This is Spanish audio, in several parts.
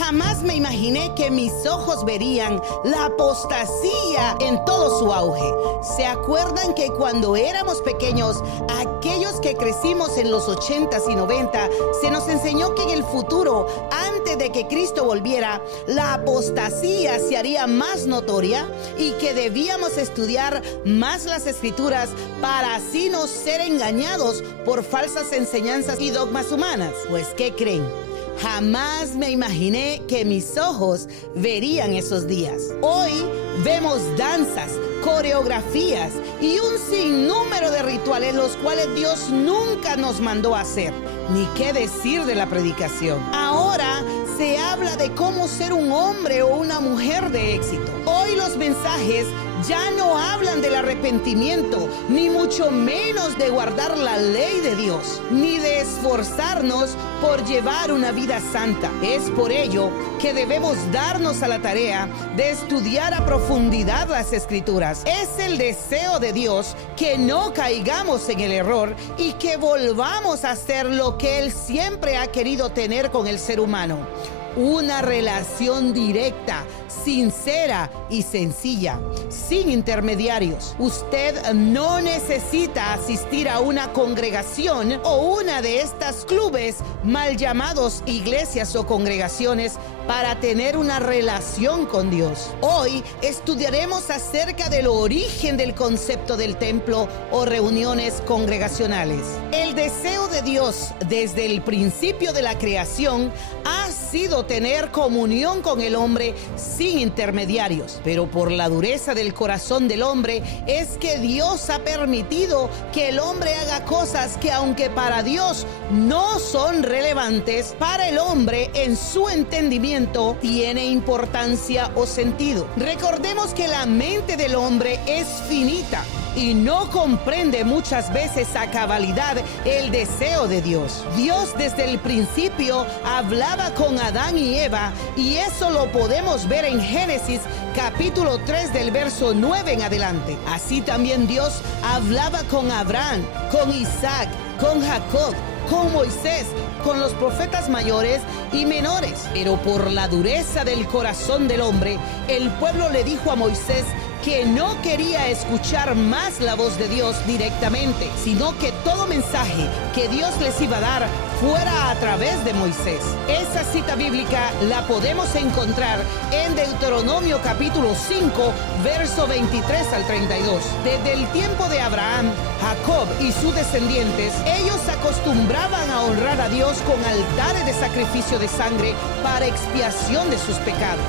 Jamás me imaginé que mis ojos verían la apostasía en todo su auge. ¿Se acuerdan que cuando éramos pequeños, aquellos que crecimos en los 80s y 90, se nos enseñó que en el futuro, antes de que Cristo volviera, la apostasía se haría más notoria y que debíamos estudiar más las Escrituras para así no ser engañados por falsas enseñanzas y dogmas humanas? Pues, ¿qué creen? Jamás me imaginé que mis ojos verían esos días. Hoy vemos danzas, coreografías y un sinnúmero de rituales los cuales Dios nunca nos mandó a hacer. Ni qué decir de la predicación. Ahora se habla de cómo ser un hombre o una mujer de éxito. Hoy los mensajes ya no hablan del arrepentimiento, ni mucho menos de guardar la ley de Dios, ni de esforzarnos por llevar una vida santa. Es por ello que debemos darnos a la tarea de estudiar a profundidad las Escrituras. Es el deseo de Dios que no caigamos en el error y que volvamos a hacer lo que Él siempre ha querido tener con el ser humano: una relación directa, sincera y sencilla, sin intermediarios. Usted no necesita asistir a una congregación o una de estas clubes mal llamados iglesias o congregaciones para tener una relación con Dios. Hoy estudiaremos acerca del origen del concepto del templo o reuniones congregacionales. El deseo de Dios desde el principio de la creación ha sido tener comunión con el hombre sin intermediarios, pero por la dureza del corazón del hombre es que Dios ha permitido que el hombre haga cosas que, aunque para Dios no son relevantes, para el hombre en su entendimiento tiene importancia o sentido. Recordemos que la mente del hombre es finita y no comprende muchas veces a cabalidad el deseo de Dios. Dios desde el principio hablaba con Adán y Eva, y eso lo podemos ver en Génesis capítulo 3 del verso 9 en adelante. Así también Dios hablaba con Abraham, con Isaac, con Jacob, con Moisés, con los profetas mayores y menores. Pero por la dureza del corazón del hombre, el pueblo le dijo a Moisés que no quería escuchar más la voz de Dios directamente, sino que todo mensaje que Dios les iba a dar fuera a través de Moisés. Esa cita bíblica la podemos encontrar en Deuteronomio capítulo 5, verso 23 al 32. Desde el tiempo de Abraham, Jacob y sus descendientes, ellos acostumbraban a honrar a Dios con altares de sacrificio de sangre para expiación de sus pecados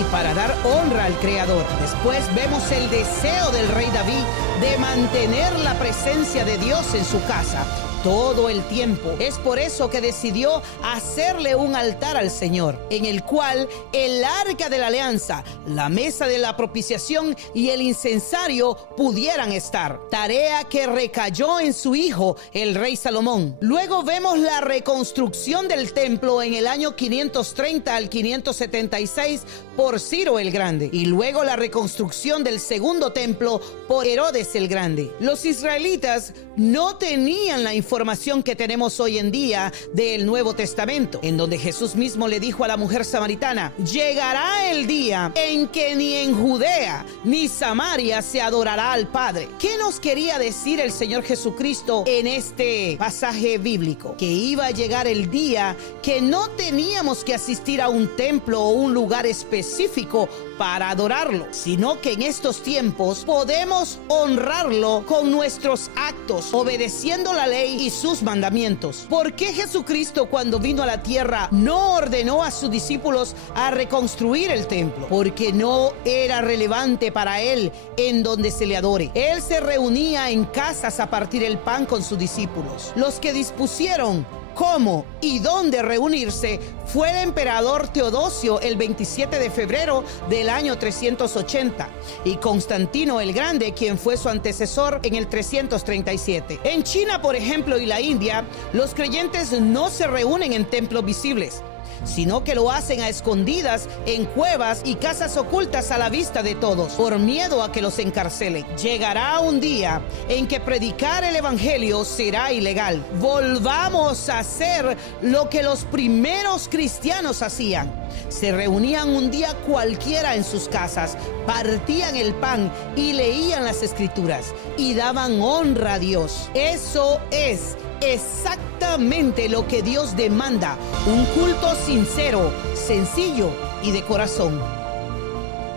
y para dar honra al Creador. Después vemos el deseo del rey David de mantener la presencia de Dios en su casa todo el tiempo. Es por eso que decidió hacerle un altar al Señor, en el cual el arca de la alianza, la mesa de la propiciación y el incensario pudieran estar. Tarea que recayó en su hijo, el rey Salomón. Luego vemos la reconstrucción del templo en el año 530 al 576 por Ciro el Grande, y luego la reconstrucción del segundo templo por Herodes el Grande. Los israelitas no tenían la información que tenemos hoy en día del Nuevo Testamento, en donde Jesús mismo le dijo a la mujer samaritana: llegará el día en que ni en Judea ni Samaria se adorará al Padre. ¿Qué nos quería decir el Señor Jesucristo en este pasaje bíblico? Que iba a llegar el día que no teníamos que asistir a un templo o un lugar específico para adorarlo, sino que en estos tiempos podemos honrarlo con nuestros actos, obedeciendo la ley y sus mandamientos. ¿Por qué Jesucristo, cuando vino a la tierra, no ordenó a sus discípulos a reconstruir el templo? Porque no era relevante para él en donde se le adore. Él se reunía en casas a partir el pan con sus discípulos. Los que dispusieron cómo y dónde reunirse fue el emperador Teodosio el 27 de febrero del año 380 y Constantino el Grande, quien fue su antecesor en el 337. En China, por ejemplo, y la India, los creyentes no se reúnen en templos visibles, sino que lo hacen a escondidas en cuevas y casas ocultas a la vista de todos, por miedo a que los encarcelen. Llegará un día en que predicar el evangelio será ilegal. Volvamos a hacer lo que los primeros cristianos hacían: Se reunían un día cualquiera en sus casas, partían el pan y leían las escrituras y daban honra a Dios. Eso es exactamente lo que Dios demanda: un culto sincero, sencillo y de corazón.